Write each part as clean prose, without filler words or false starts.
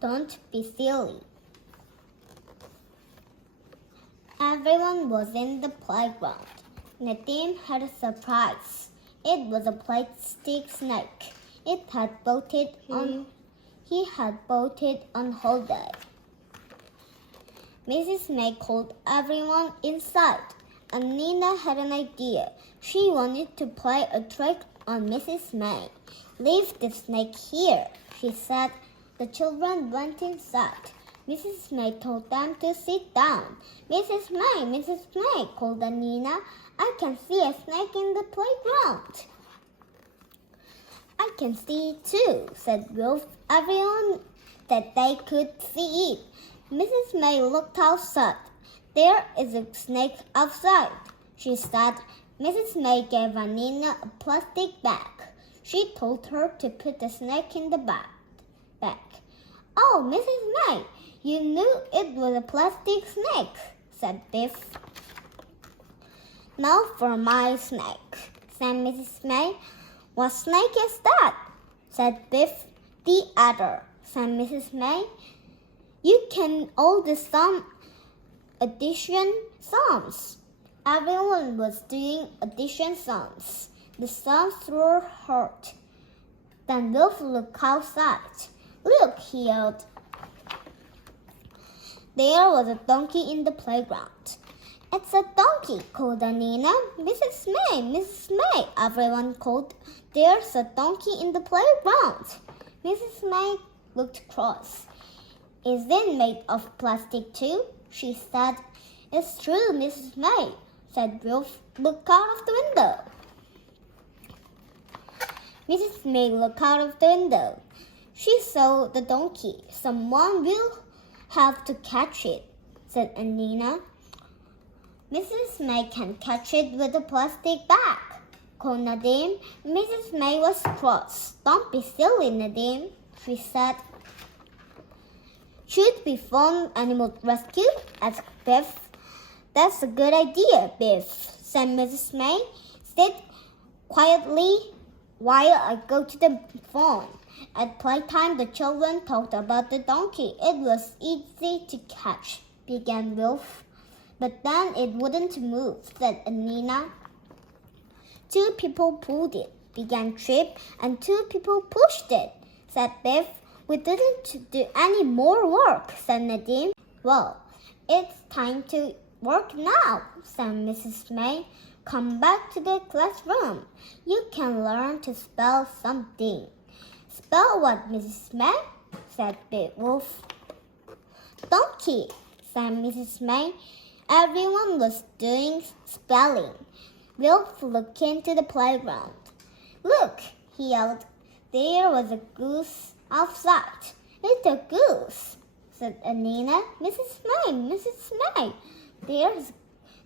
Don't be silly. Everyone was in the playground. Nadim had a surprise. It was a plastic snake. He had bought it on holiday. Mrs. May called everyone inside, and Nina had an idea. She wanted to play a trick on Mrs. May. Leave the snake here, she said. The children went inside. Mrs. May told them to sit down. Mrs. May, called Nina. I can see a snake in the playground. I can see it too, said Wolf. Everyone that they could see it. Mrs. May looked outside. There is a snake outside, she said. Mrs. May gave Nina a plastic bag. She told her to put the snake in the bag. Oh, Mrs. May, you knew it was a plastic snake, said Biff. Now for my snake, said Mrs. May. What snake is that? Said Biff. The adder, said Mrs. May. You can all the addition sums. Everyone was doing addition sums. The sums were hard. Then Wolf looked outside. Look, he yelled. There was a donkey in the playground. It's a donkey, called Nina. Mrs. May, everyone called. There's a donkey in the playground. Mrs. May looked cross. Is it made of plastic too? She said. It's true, Mrs. May, said Wolf. Look out of the window. Mrs. May looked out of the window. She saw the donkey. Someone will have to catch it, said Nina. Mrs. May can catch it with a plastic bag, called Nadim. Mrs. May was cross. Don't be silly, Nadim, she said. Should we phone animal rescue? Asked Biff. That's a good idea, Biff, said Mrs. May. Sit quietly while I go to the phone. At playtime, the children talked about the donkey. It was easy to catch, began Wolf. But then it wouldn't move, said Nina. 2 people pulled it, began Trip, and 2 people pushed it, said Biff. We didn't do any more work, said Nadim. Well, it's time to work now, said Mrs. May. Come back to the classroom. You can learn to spell something. Spell what, Mrs. May? Said Big Wolf. Donkey, said Mrs. May. Everyone was doing spelling. Wolf looked into the playground. Look, he yelled. There was a goose outside. It's a goose, said Nina. Mrs. May,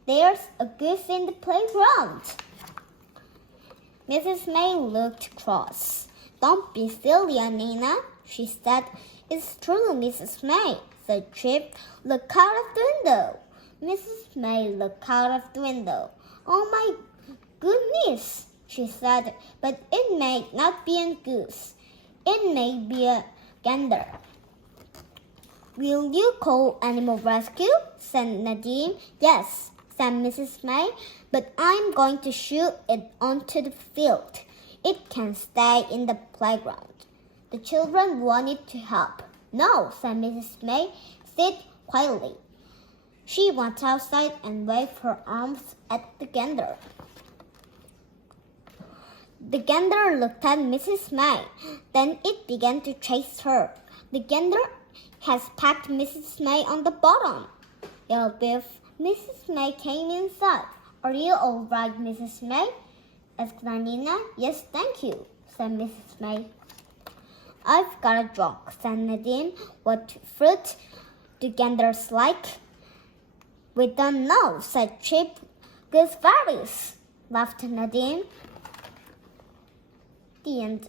there's a goose in the playground. Mrs. May looked cross. Don't be silly, Nina, she said. It's true, Mrs. May, said Trip. Look out of the window. Mrs. May looked out of the window. Oh my goodness, she said, but it may not be a goose. It may be a gander. Will you call animal rescue? Said Nadim. Yes, said Mrs. May, but I'm going to shoot it onto the field. It can stay in the playground. The children wanted to help. No, said Mrs. May. Sit quietly. She went outside and waved her arms at the gander. The gander looked at Mrs. May. Then it began to chase her. The gander has packed Mrs. May on the bottom, yelled Biff. Mrs. May came inside. Are you all right, Mrs. May? Asked Nina. Yes, thank you, said Mrs. May. I've got a joke, said Nadim. What fruit do ganders like? We don't know, said Chip. Gooseberries, laughed Nadim. The end.